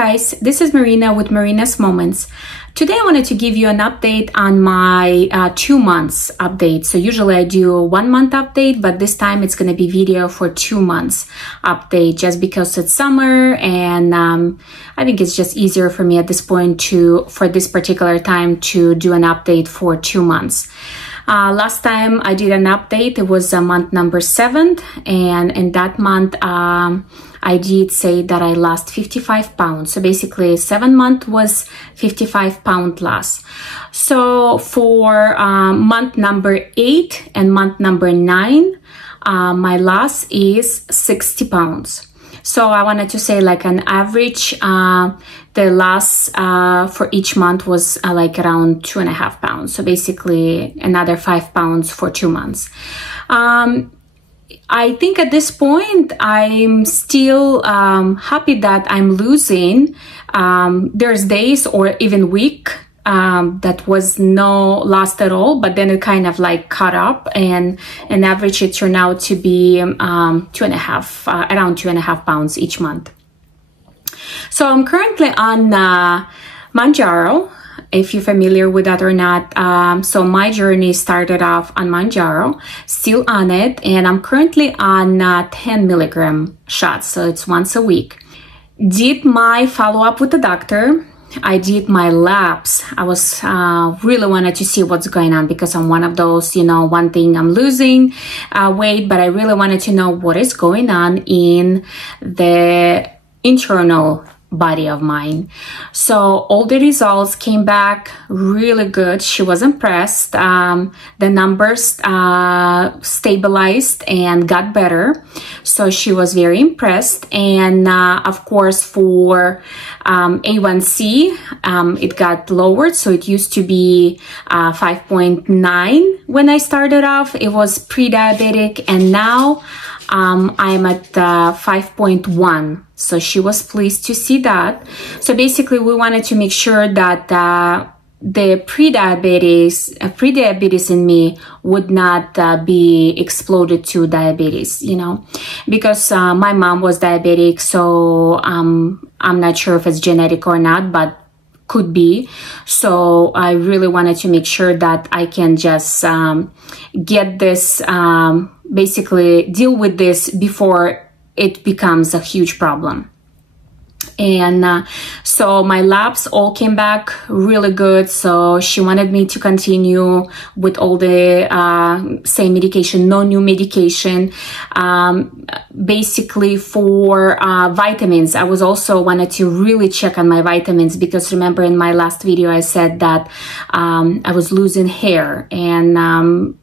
guys, this is Marina with Marina's Moments. Today I wanted to give you an update on my 2 months update. So usually I do a 1 month update, but this time it's going to be video for 2 months update just because it's summer, and I think it's just easier for me at this point for this particular time to do an update for 2 months. Last time I did an update, it was month number 7, and in that month I did say that I lost 55 pounds. So basically 7 month was 55 pound loss. So for month number 8 and month number 9, my loss is 60 pounds. So I wanted to say like an average, the loss for each month was like around 2.5 pounds. So basically another 5 pounds for 2 months. I think at this point, I'm still happy that I'm losing. There's days or even week that was no loss at all, but then it kind of like caught up, and an average it turned out to be around 2.5 pounds each month. So I'm currently on Mounjaro, if you're familiar with that or not. So my journey started off on Mounjaro, still on it, and I'm currently on 10 milligram shots, so it's once a week. Did my follow-up with the doctor. I did my labs. I was really wanted to see what's going on, because I'm one of those, you know, one thing, I'm losing weight, but I really wanted to know what is going on in the internal body of mine. So all the results came back really good. She was impressed. The numbers stabilized and got better. So she was very impressed. And of course for A1C, it got lowered. So it used to be 5.9 when I started off. It was pre-diabetic, and now I'm at 5.1. So she was pleased to see that. So basically we wanted to make sure that the pre-diabetes in me would not be exploded to diabetes, you know, because my mom was diabetic. So I'm not sure if it's genetic or not, but could be. So I really wanted to make sure that I can just get this, basically deal with this before it becomes a huge problem. And so my labs all came back really good. So she wanted me to continue with all the same medication, no new medication. Basically for vitamins, I was also wanted to really check on my vitamins, because remember in my last video I said that I was losing hair, and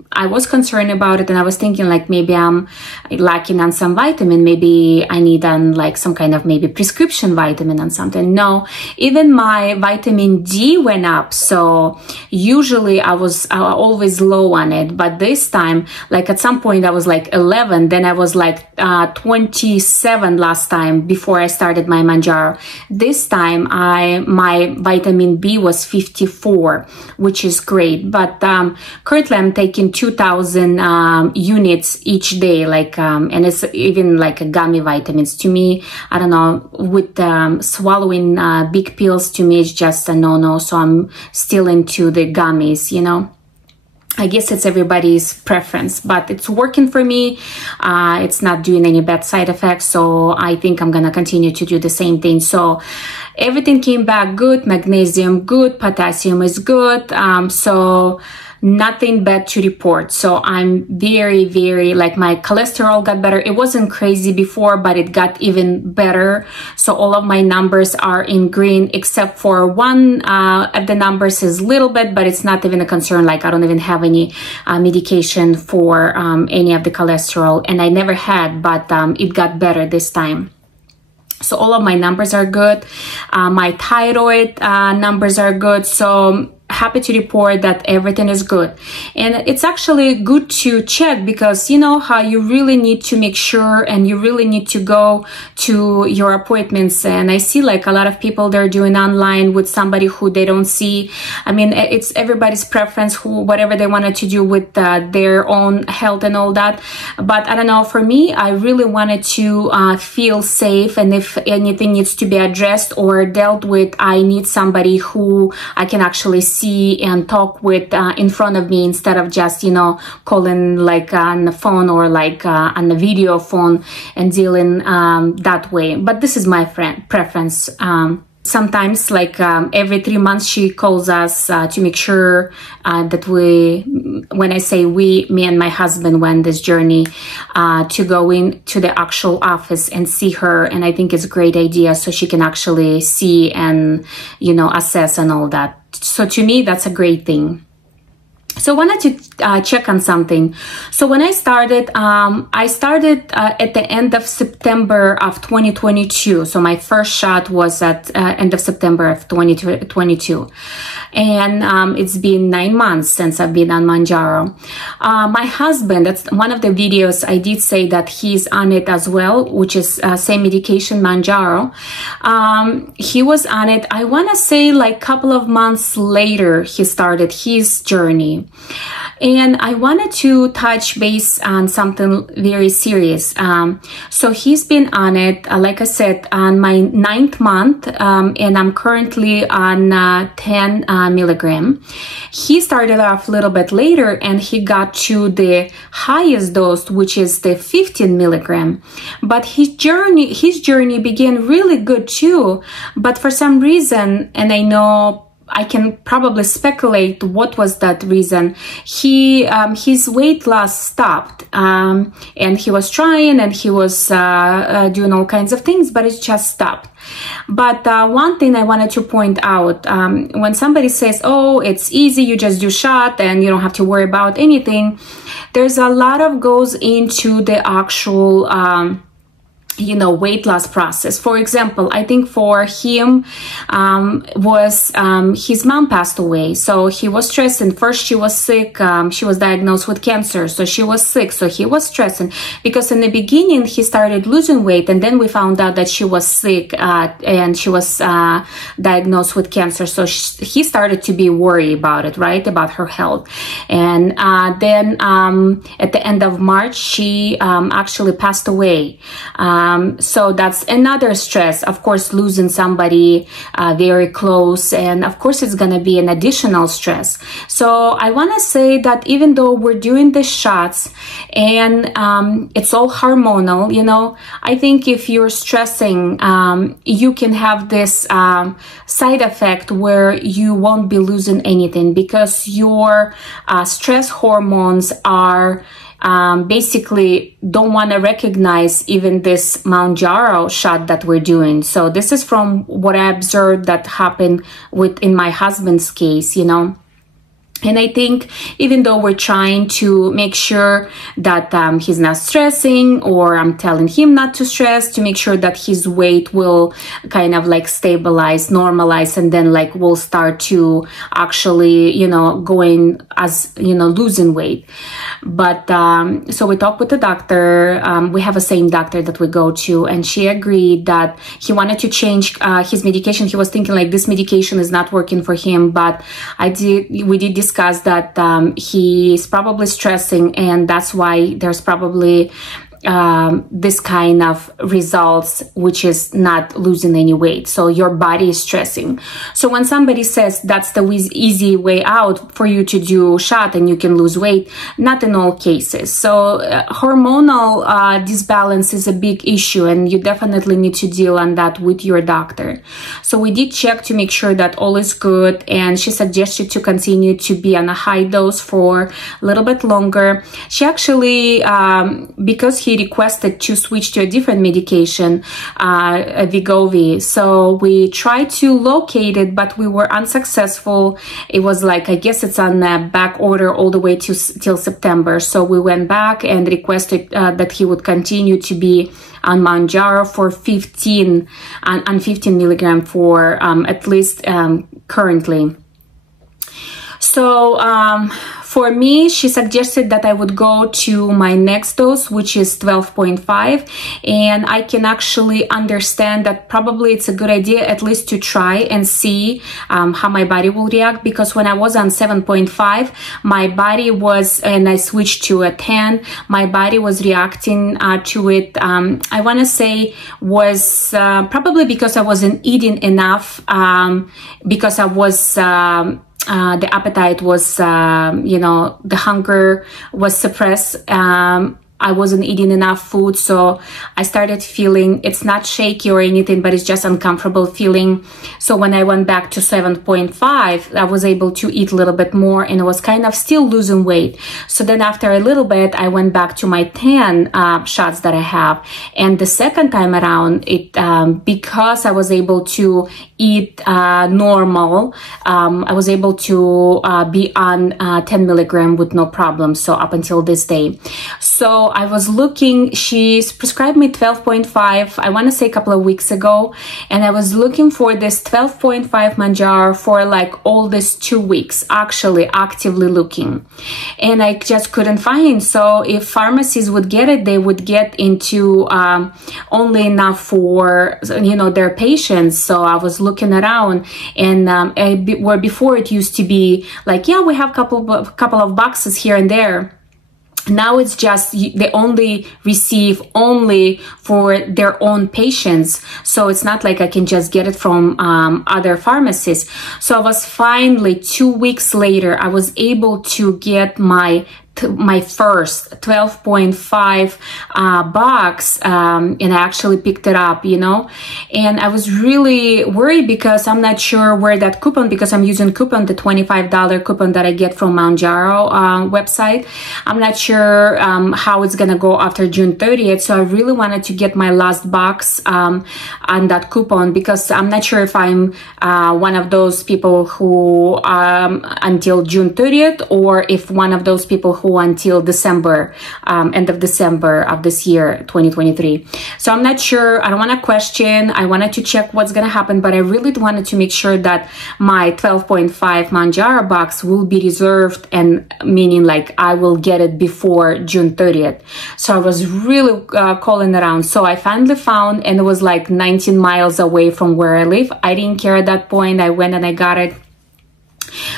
I was concerned about it, and I was thinking like maybe I'm lacking on some vitamin, maybe I need on like some kind of maybe prescription vitamin and something. No, even my vitamin D went up. So usually I was always low on it, but this time, like at some point I was like 11, then I was like 27 last time before I started my Mounjaro. This time my vitamin B was 54, which is great. But currently I'm taking 2,000 units each day, like and it's even like a gummy vitamins. To me, I don't know, with swallowing big pills, to me it's just a no-no. So I'm still into the gummies, you know. I guess it's everybody's preference, but it's working for me. It's not doing any bad side effects, so I think I'm gonna continue to do the same thing. So everything came back good. Magnesium good, potassium is good. So nothing bad to report. So I'm very, like, my cholesterol got better. It wasn't crazy before, but it got even better. So all of my numbers are in green, except for one of the numbers is little bit, but it's not even a concern. Like, I don't even have any medication for any of the cholesterol, and I never had, but it got better this time. So all of my numbers are good. My thyroid numbers are good. So happy to report that everything is good. And it's actually good to check, because you know how you really need to make sure, and you really need to go to your appointments. And I see like a lot of people, they're doing online with somebody who they don't see. I mean, it's everybody's preference, who whatever they wanted to do with their own health and all that. But I don't know, for me, I really wanted to feel safe, and if anything needs to be addressed or dealt with, I need somebody who I can actually see and talk with in front of me, instead of just, you know, calling like on the phone or like on the video phone and dealing that way. But this is my preference. Sometimes like every 3 months she calls us to make sure that when I say we, me and my husband went this journey to go into the actual office and see her. And I think it's a great idea, so she can actually see and, you know, assess and all that. So to me, that's a great thing. So I wanted to check on something. So when I started at the end of September of 2022. So my first shot was at end of September of 2022. And it's been 9 months since I've been on Mounjaro. My husband, that's one of the videos I did say that he's on it as well, which is same medication, Mounjaro. He was on it, I want to say like a couple of months later, he started his journey. And I wanted to touch base on something very serious. So he's been on it, like I said, on my 9th month, and I'm currently on 10 milligram. He started off a little bit later, and he got to the highest dose, which is the 15 milligram. But his journey began really good too. But for some reason, and I know I can probably speculate what was that reason, his weight loss stopped, and he was trying, and he was doing all kinds of things, but it just stopped. But one thing I wanted to point out, when somebody says, oh, it's easy, you just do shot and you don't have to worry about anything, there's a lot of goes into the actual you know, weight loss process. For example, I think for him his mom passed away, so he was stressing. First she was sick, she was diagnosed with cancer, so she was sick, so he was stressing, because in the beginning he started losing weight, and then we found out that she was sick and she was diagnosed with cancer, so he started to be worried about it, right, about her health. And then at the end of March she actually passed away. So that's another stress, of course, losing somebody very close, and of course it's going to be an additional stress. So I want to say that even though we're doing the shots and it's all hormonal, you know, I think if you're stressing, you can have this side effect where you won't be losing anything, because your stress hormones are basically don't want to recognize even this Mounjaro shot that we're doing. So this is from what I observed that happened in my husband's case, you know. And I think even though we're trying to make sure that he's not stressing, or I'm telling him not to stress, to make sure that his weight will kind of like stabilize, normalize, and then like will start to actually, you know, going as, you know, losing weight. But so we talked with the doctor. We have a same doctor that we go to, and she agreed that he wanted to change his medication. He was thinking like this medication is not working for him, but we did discuss that he's probably stressing, and that's why there's probably this kind of results, which is not losing any weight. So your body is stressing. So when somebody says that's the easy way out for you to do shot and you can lose weight, not in all cases. So hormonal disbalance is a big issue, and you definitely need to deal on that with your doctor. So we did check to make sure that all is good, and she suggested to continue to be on a high dose for a little bit longer. She actually, because he requested to switch to a different medication, a wegovy. So we tried to locate it, but we were unsuccessful. It was like, I guess it's on the back order all the way till September. So we went back and requested that he would continue to be on Mounjaro for 15 milligram for at least currently. So for me, she suggested that I would go to my next dose, which is 12.5, and I can actually understand that probably it's a good idea at least to try and see how my body will react, because when I was on 7.5, my body was, and I switched to a 10, my body was reacting to it. I want to say was probably because I wasn't eating enough, because I was the appetite was, you know, the hunger was suppressed. I wasn't eating enough food, so I started feeling, it's not shaky or anything, but it's just uncomfortable feeling. So when I went back to 7.5, I was able to eat a little bit more, and I was kind of still losing weight. So then after a little bit, I went back to my 10 shots that I have. And the second time around, it because I was able to eat normal, I was able to be on 10 milligram with no problem. So up until this day. So I was looking, she's prescribed me 12.5, I want to say a couple of weeks ago, and I was looking for this 12.5 Mounjaro for like all this 2 weeks, actually actively looking, and I just couldn't find. So if pharmacies would get it, they would get into only enough for, you know, their patients. So I was looking around, and where before it used to be like, yeah, we have a couple of boxes here and there. Now it's just they only receive only for their own patients. So it's not like I can just get it from other pharmacies. So I was finally 2 weeks later, I was able to get my first 12.5 box, and I actually picked it up, you know, and I was really worried because I'm not sure where that coupon, because I'm using coupon, the $25 coupon that I get from Mounjaro website. I'm not sure how it's gonna go after June 30th, so I really wanted to get my last box on that coupon, because I'm not sure if I'm one of those people who until June 30th, or if one of those people who until December, end of December of this year, 2023. So I'm not sure. I don't want to question. I wanted to check what's going to happen, but I really wanted to make sure that my 12.5 Mounjaro box will be reserved, and meaning like I will get it before June 30th. So I was really calling around. So I finally found, and it was like 19 miles away from where I live. I didn't care at that point. I went and I got it.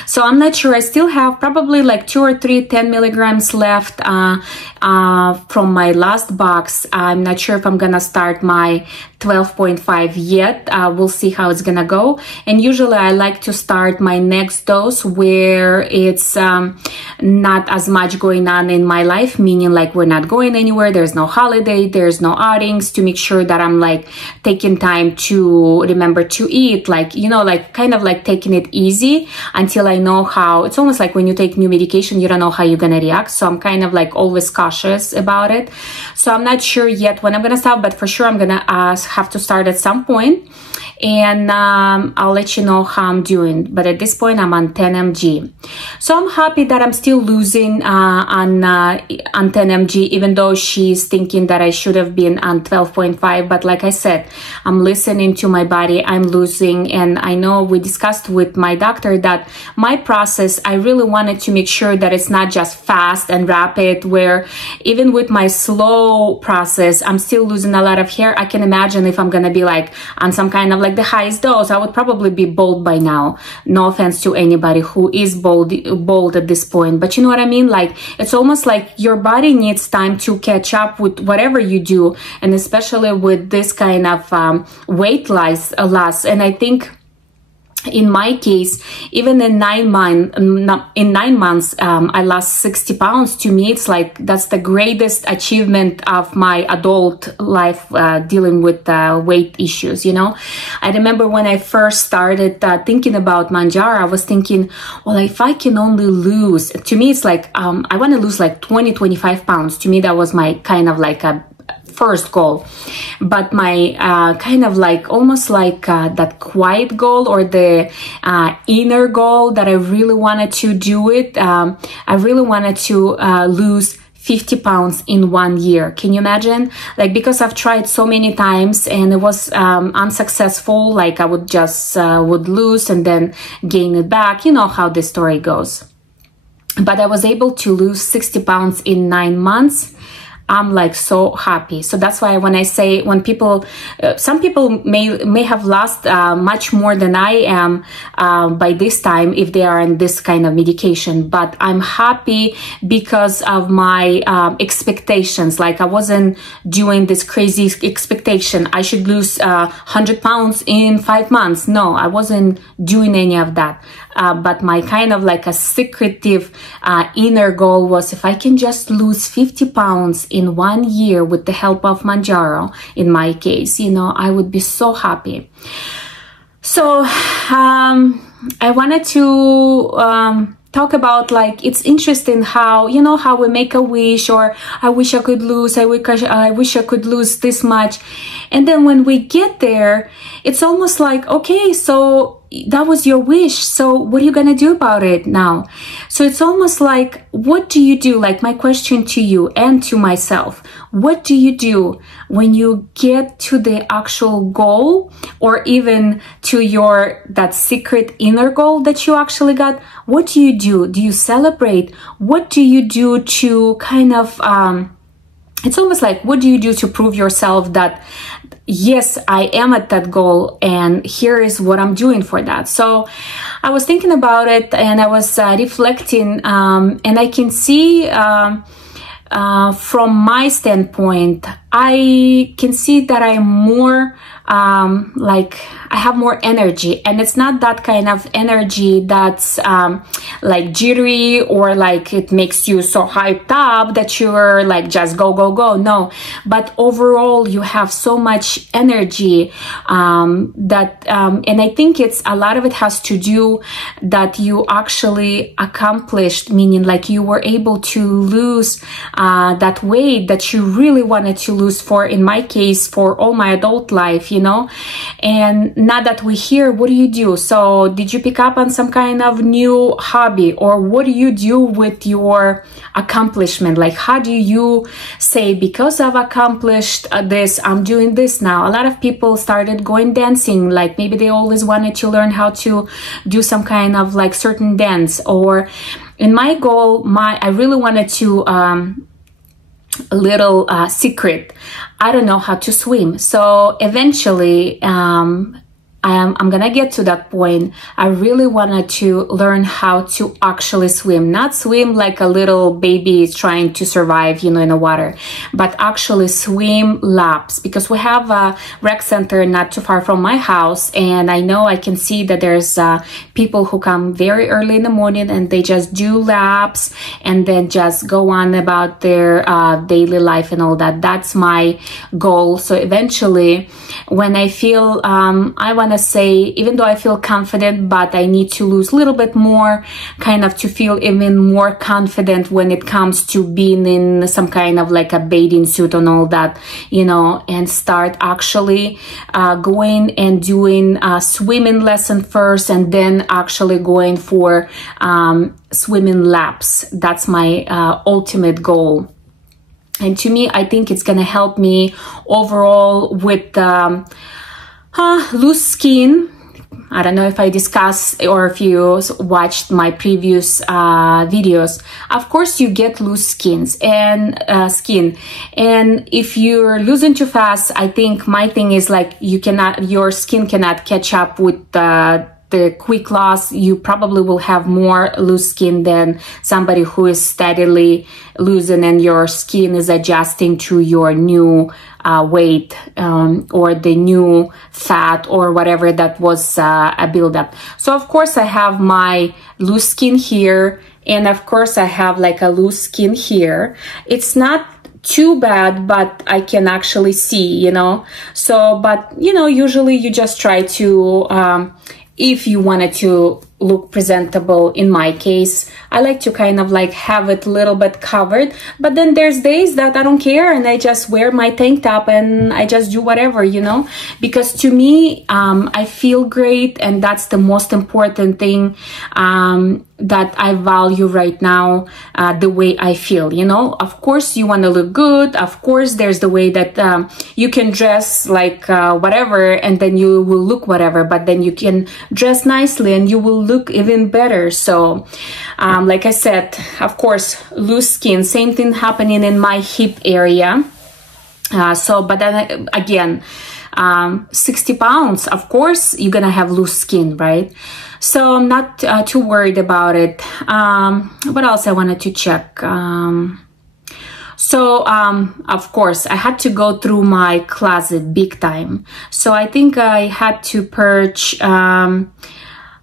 So I'm not sure. I still have probably like 2 or 3 10 milligrams left from my last box. I'm not sure if I'm gonna start my 12.5 yet. We'll see how it's gonna go. And usually I like to start my next dose where it's not as much going on in my life, meaning like we're not going anywhere, there's no holiday, there's no outings, to make sure that I'm like taking time to remember to eat, like, you know, like kind of like taking it easy until I know how. It's almost like when you take new medication, you don't know how you're gonna react. So I'm kind of like always cautious about it. So I'm not sure yet when I'm gonna stop, but for sure I'm gonna have to start at some point, and I'll let you know how I'm doing. But at this point I'm on 10 mg. So I'm happy that I'm still losing on 10 mg, even though she's thinking that I should have been on 12.5. But like I said, I'm listening to my body, I'm losing. And I know we discussed with my doctor that my process, I really wanted to make sure that it's not just fast and rapid, where even with my slow process, I'm still losing a lot of hair. I can imagine if I'm gonna be like on some kind of like the highest dose, I would probably be bald by now. No offense to anybody who is bald at this point, but you know what I mean? Like, it's almost like your body needs time to catch up with whatever you do, and especially with this kind of weight loss. And I think in my case, even in 9 months, I lost 60 pounds. To me, it's like that's the greatest achievement of my adult life, dealing with weight issues, you know. I remember when I first started thinking about Mounjaro, I was thinking, well, if I can only lose, to me, it's like, I want to lose like 20-25 pounds. To me, that was my kind of like a first goal. But my kind of like almost like that quiet goal, or the inner goal that I really wanted to do it, I really wanted to lose 50 pounds in 1 year. Can you imagine? Like, because I've tried so many times and it was unsuccessful. Like I would just would lose and then gain it back. You know how this story goes. But I was able to lose 60 pounds in 9 months. I'm like so happy. So that's why when I say, when people, some people may have lost much more than I am by this time if they are on this kind of medication. But I'm happy because of my expectations. Like I wasn't doing this crazy expectation. I should lose 100 pounds in 5 months. No, I wasn't doing any of that. But my kind of like a secretive inner goal was, if I can just lose 50 pounds in 1 year with the help of Mounjaro, in my case, you know, I would be so happy. So I wanted to talk about, like, it's interesting how, you know, how we make a wish, or I wish I could lose, I wish I could lose this much. And then when we get there, it's almost like, okay, so that was your wish. So what are you going to do about it now? So it's almost like, what do you do? Like my question to you and to myself, what do you do when you get to the actual goal, or even to that secret inner goal that you actually got? What do you do? Do you celebrate? What do you do to kind of, it's almost like, what do you do to prove yourself that, yes, I am at that goal, and here is what I'm doing for that? So I was thinking about it, and I was reflecting, and I can see from my standpoint, I can see that I'm more like I have more energy, and it's not that kind of energy that's like jittery, or like it makes you so hyped up that you're like just go, go, go. No, but overall you have so much energy that and I think it's a lot of it has to do that you actually accomplished, meaning like you were able to lose that weight that you really wanted to lose for, in my case, for all my adult life, you know. And now that we're here, what do you do? So did you pick up on some kind of new hobby, or what do you do with your accomplishment? Like, how do you say, because I've accomplished this, I'm doing this now? A lot of people started going dancing, like maybe they always wanted to learn how to do some kind of like certain dance. Or in my goal, I really wanted to a little secret, I don't know how to swim. So eventually I'm gonna get to that point. I really wanted to learn how to actually swim, not swim like a little baby trying to survive, you know, in the water, but actually swim laps, because we have a rec center not too far from my house, and I know I can see that there's people who come very early in the morning and they just do laps and then just go on about their daily life and all that. That's my goal. So eventually, when I feel I want to say, even though I feel confident, but I need to lose a little bit more, kind of to feel even more confident when it comes to being in some kind of like a bathing suit and all that, you know, and start actually going and doing a swimming lesson first, and then actually going for swimming laps. That's my ultimate goal. And to me, I think it's going to help me overall with loose skin. I don't know if I discussed or if you watched my previous videos. Of course, you get loose skins and skin, and if you're losing too fast, I think my thing is like your skin cannot catch up with the quick loss. You probably will have more loose skin than somebody who is steadily losing and your skin is adjusting to your new weight or the new fat or whatever that was a buildup. So of course I have my loose skin here, and of course I have like a loose skin here. It's not too bad, but I can actually see, you know. So, but you know, usually you just try to if you wanted to look presentable. In my case, I like to kind of like have it a little bit covered, but then there's days that I don't care and I just wear my tank top and I just do whatever, you know, because to me, I feel great, and that's the most important thing. that I value right now, the way I feel, you know. Of course you want to look good, of course there's the way that you can dress like whatever, and then you will look whatever, but then you can dress nicely and you will look even better. So like I said, of course, loose skin, same thing happening in my hip area. But then again, 60 pounds, of course you're gonna have loose skin, right? So I'm not too worried about it. What else I wanted to check? Of course I had to go through my closet big time. So I think I had to purge,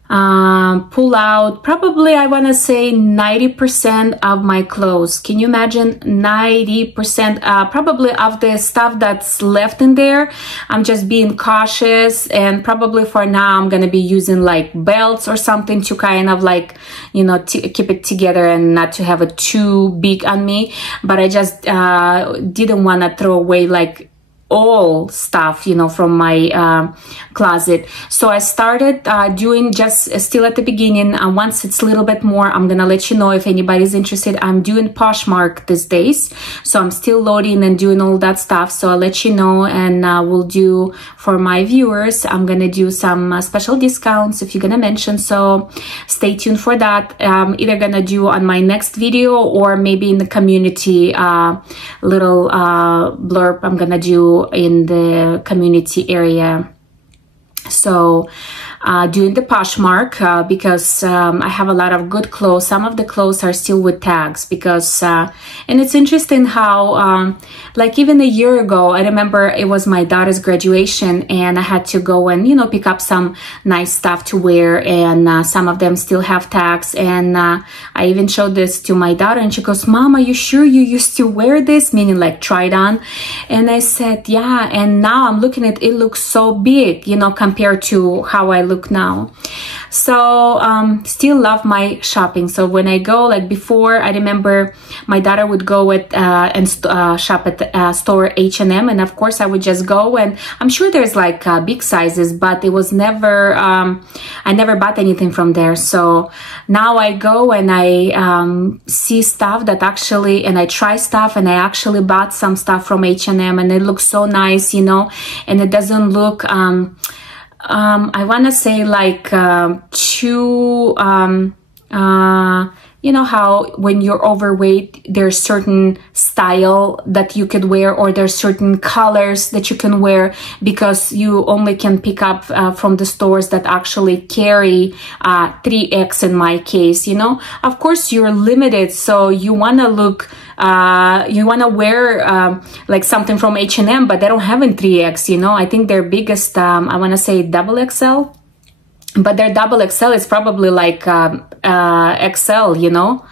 pull out probably, I want to say 90% of my clothes. Can you imagine? 90% probably of the stuff that's left in there. I'm just being cautious, and probably for now I'm gonna be using like belts or something to kind of like, you know, keep it together and not to have it too big on me. But I just didn't want to throw away like all stuff, you know, from my closet. So I started doing, just still at the beginning, once it's a little bit more, I'm gonna let you know if anybody's interested. I'm doing Poshmark these days, so I'm still loading and doing all that stuff. So I'll let you know, and we'll do, for my viewers, I'm gonna do some special discounts if you're gonna mention. So stay tuned for that. Either gonna do on my next video, or maybe in the community little blurb I'm gonna do in the community area. So doing the Poshmark because I have a lot of good clothes. Some of the clothes are still with tags because and it's interesting how like even a year ago, I remember it was my daughter's graduation, and I had to go and, you know, pick up some nice stuff to wear, and some of them still have tags. And I even showed this to my daughter, and she goes, "Mom, are you sure you used to wear this?" Meaning like tried on. And I said, yeah. And now I'm looking at it, looks so big, you know, compared to how I look now. So still love my shopping. So when I go, like before, I remember my daughter would go at and shop at the store H&M, and of course I would just go, and I'm sure there's like big sizes, but it was never I never bought anything from there. So now I go and I see stuff that actually, and I try stuff, and I actually bought some stuff from H&M, and it looks so nice, you know, and it doesn't look I want to say like too you know how when you're overweight, there's certain style that you could wear, or there's certain colors that you can wear, because you only can pick up from the stores that actually carry 3X in my case, you know. Of course you're limited, so you want to look you want to wear like something from H&M, but they don't have in 3X, you know. I think their biggest I want to say XXL, but their XXL is probably like XL, you know.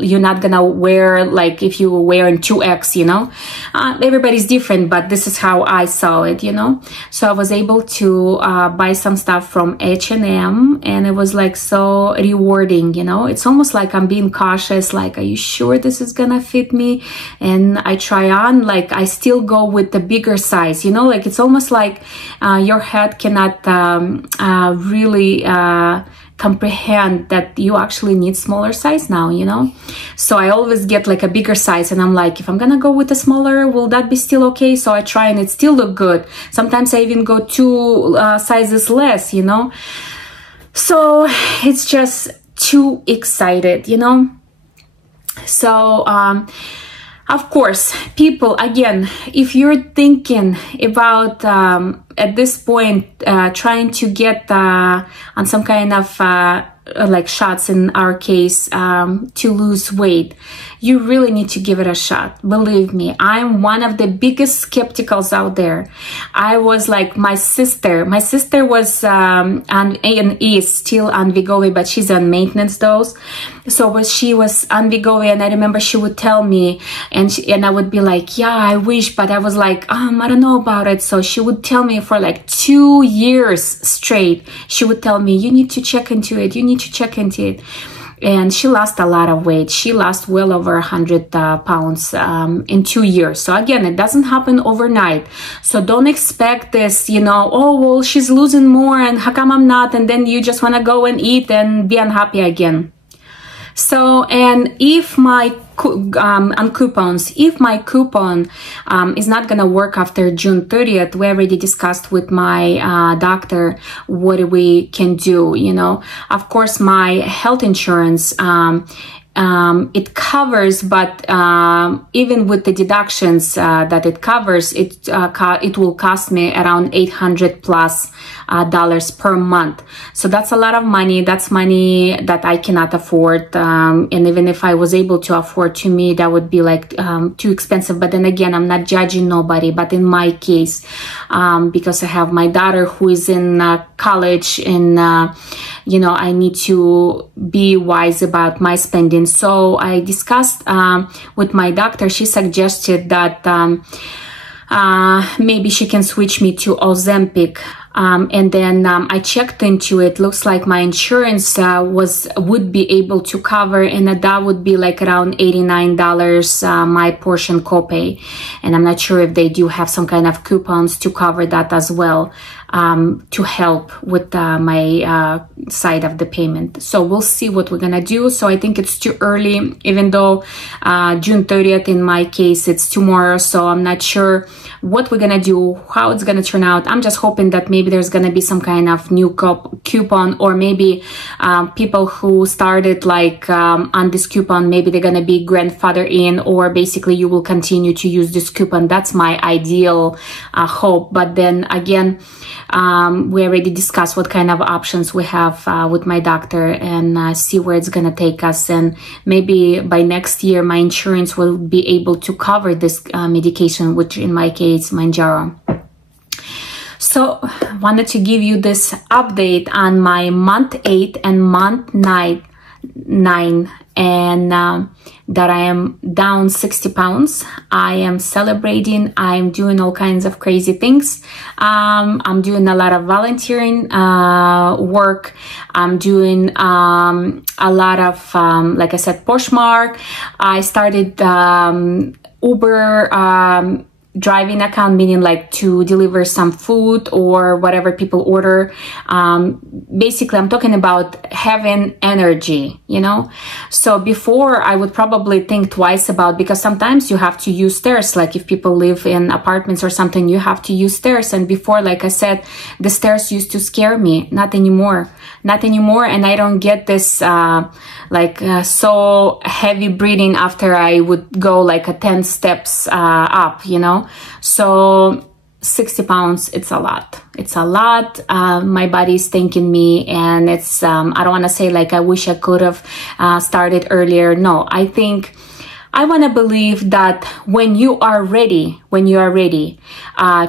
You're not gonna wear like if you wear in 2X, you know. Everybody's different, but this is how I saw it, you know. So I was able to buy some stuff from H&M, and it was like so rewarding, you know. It's almost like I'm being cautious, like, are you sure this is gonna fit me? And I try on, like I still go with the bigger size, you know. Like it's almost like your head cannot really comprehend that you actually need smaller size now, you know. So I always get like a bigger size, and I'm like, if I'm gonna go with a smaller, will that be still okay? So I try, and it still look good. Sometimes I even go 2 sizes less, you know. So it's just too excited, you know. So of course, people, again, if you're thinking about at this point trying to get on some kind of like shots, in our case, to lose weight, you really need to give it a shot. Believe me, I'm one of the biggest skepticals out there. I was like, my sister was on and is still on Wegovy, but she's on maintenance dose. So she was on Wegovy, and I remember she would tell me, and I would be like, yeah, I wish, but I was like, I don't know about it. So she would tell me for like 2 years straight, she would tell me, you need to check into it, you need to check into it. And she lost a lot of weight. She lost well over 100 pounds in 2 years. So again, it doesn't happen overnight. So don't expect this, you know, oh, well, she's losing more, and how come I'm not? And then you just want to go and eat and be unhappy again. So, and if my on coupons, if my coupon is not gonna work after June 30th, we already discussed with my doctor what we can do. You know, of course, my health insurance it covers, but even with the deductions that it covers, it will cost me around $800 plus dollars per month. So that's a lot of money. That's money that I cannot afford. And even if I was able to afford, to me, that would be like too expensive. But then again, I'm not judging nobody. But in my case, because I have my daughter who is in college, and you know, I need to be wise about my spending. So I discussed with my doctor. She suggested that maybe she can switch me to Ozempic. And then I checked into it. Looks like my insurance would be able to cover, and that would be like around $89 my portion copay. And I'm not sure if they do have some kind of coupons to cover that as well, to help with my side of the payment. So we'll see what we're gonna do. So I think it's too early, even though June 30th in my case it's tomorrow. So I'm not sure what we're gonna do, how it's gonna turn out. I'm just hoping that maybe there's gonna be some kind of new coupon, or maybe people who started like on this coupon, maybe they're gonna be grandfathered in, or basically you will continue to use this coupon. That's my ideal hope. But then again, we already discussed what kind of options we have with my doctor, and see where it's gonna take us. And maybe by next year my insurance will be able to cover this medication, which in my case Mounjaro. So wanted to give you this update on my month 8 and month 9, and that I am down 60 pounds. I am celebrating. I'm doing all kinds of crazy things. I'm doing a lot of volunteering work. I'm doing a lot of, like I said, Poshmark. I started Uber driving account, meaning like to deliver some food or whatever people order. Basically, I'm talking about having energy, you know. So before, I would probably think twice about, because sometimes you have to use stairs, like if people live in apartments or something, you have to use stairs. And before, like I said, the stairs used to scare me. Not anymore. Not anymore. And I don't get this so heavy breathing after I would go like a 10 steps up, you know. So 60 pounds, it's a lot. It's a lot. My body is thanking me, and it's, I don't want to say like I wish I could have started earlier. No, I think I want to believe that when you are ready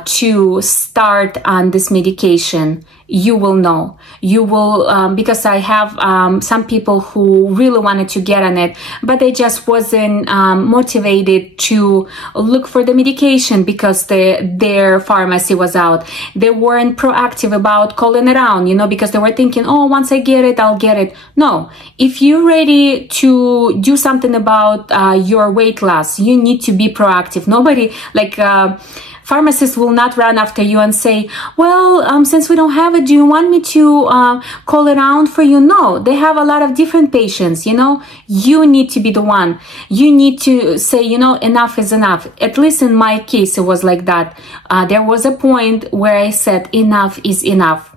to start on this medication, you will know. You will, because I have some people who really wanted to get on it, but they just wasn't motivated to look for the medication because their pharmacy was out. They weren't proactive about calling around, you know, because they were thinking, oh, once I get it, I'll get it. No, if you're ready to do something about your weight loss, you need to be proactive. Nobody, like, pharmacists will not run after you and say, well, since we don't have it, do you want me to call around for you? No, they have a lot of different patients, you know. You need to be the one. You need to say, you know, enough is enough. At least in my case, it was like that. There was a point where I said, enough is enough.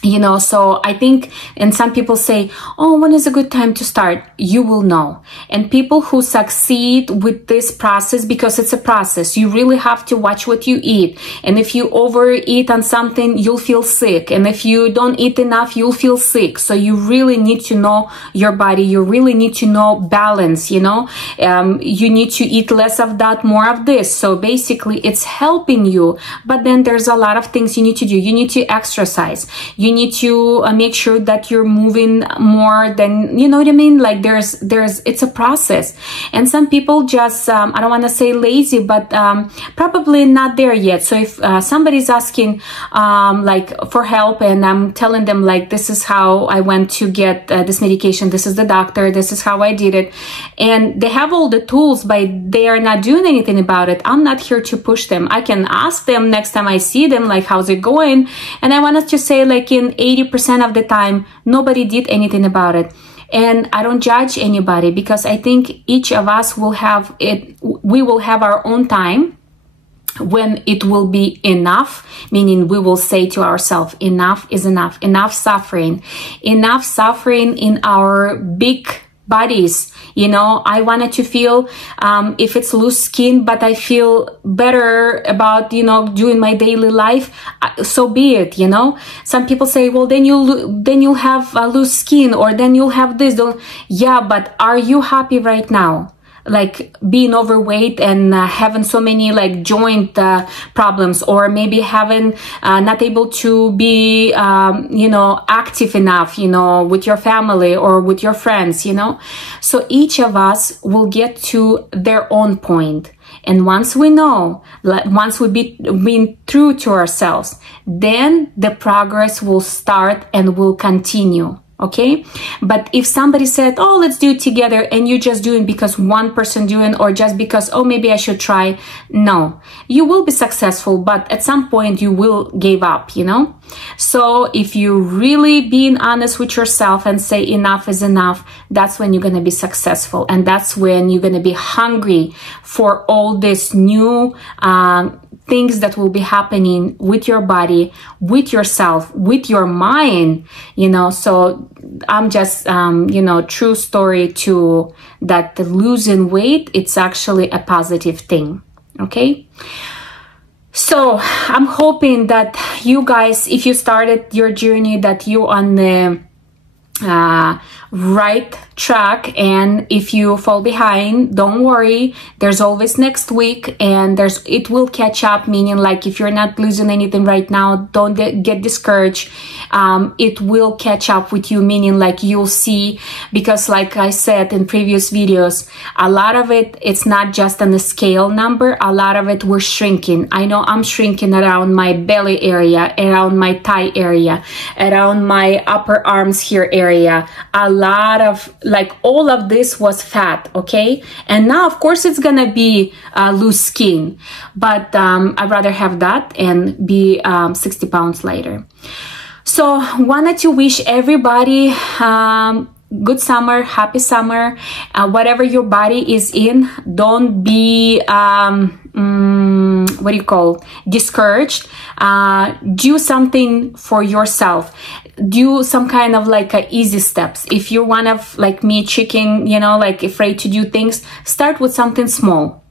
You know, so I think, and some people say, oh, when is a good time to start? You will know. And people who succeed with this process, because it's a process, you really have to watch what you eat. And if you overeat on something, you'll feel sick. And if you don't eat enough, you'll feel sick. So you really need to know your body. You really need to know balance, you know. You need to eat less of that, more of this. So basically, it's helping you. But then there's a lot of things you need to do. You need to exercise. You need to make sure that you're moving more than, you know what I mean? Like it's a process. And some people just, I don't want to say lazy, but probably not there yet. So if somebody's asking like for help, and I'm telling them like, this is how I went to get this medication, this is the doctor, this is how I did it, and they have all the tools, but they are not doing anything about it, I'm not here to push them. I can ask them next time I see them, like, how's it going? And I wanted to say, like, in 80% of the time, nobody did anything about it. And I don't judge anybody, because I think each of us will have it, we will have our own time when it will be enough, meaning we will say to ourselves, enough is enough, enough suffering in our big bodies. You know, I wanted to feel, if it's loose skin, but I feel better about, you know, doing my daily life, so be it, you know. Some people say, well, then you'll have loose skin, or then you'll have this. Yeah, but are you happy right now? Like being overweight and having so many like joint problems, or maybe having not able to be you know, active enough, you know, with your family or with your friends, you know. So each of us will get to their own point, and once we know, once we being true to ourselves, then the progress will start and will continue. Okay, but if somebody said, oh, let's do it together, and you just do it because one person doing, or just because, oh, maybe I should try, no, you will be successful, but at some point you will give up, you know. So if you really being honest with yourself and say enough is enough, that's when you're going to be successful, and that's when you're going to be hungry for all this new things that will be happening with your body, with yourself, with your mind, you know. So I'm just, you know, true story to that the losing weight, it's actually a positive thing. Okay. So I'm hoping that you guys, if you started your journey, that you on the right track, and if you fall behind, don't worry, there's always next week, and it will catch up, meaning like if you're not losing anything right now, don't get discouraged. It will catch up with you, meaning like you'll see, because like I said in previous videos, a lot of it's not just on the scale number, a lot of it we're shrinking. I know I'm shrinking around my belly area, around my thigh area, around my upper arms here area. A lot of, like, all of this was fat, okay? And now, of course, it's gonna be loose skin, but I'd rather have that and be 60 pounds lighter. So wanted to wish everybody good summer, happy summer. Whatever your body is in, don't be what do you call, discouraged. Do something for yourself. Do some kind of like easy steps. If you're one of like me, chicken, you know, like afraid to do things, start with something small.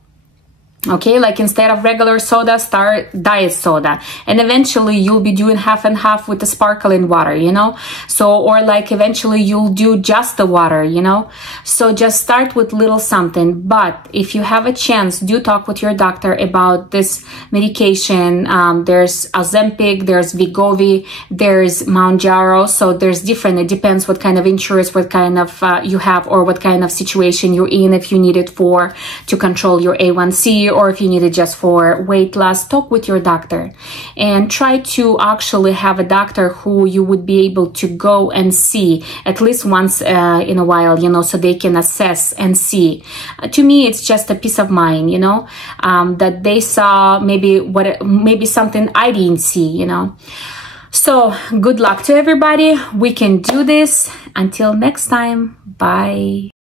Okay, like instead of regular soda, start diet soda, and eventually you'll be doing half and half with the sparkling water, you know. So, or like eventually you'll do just the water, you know. So just start with little something. But if you have a chance, do talk with your doctor about this medication. There's Ozempic, there's Wegovy, there's Mounjaro. So there's different, it depends what kind of insurance, what kind of you have, or what kind of situation you're in. If you need it to control your A1C, or if you need it just for weight loss, talk with your doctor and try to actually have a doctor who you would be able to go and see at least once in a while, you know, so they can assess and see. To me, it's just a peace of mind, you know, that they saw maybe something I didn't see, you know. So good luck to everybody. We can do this. Until next time, bye.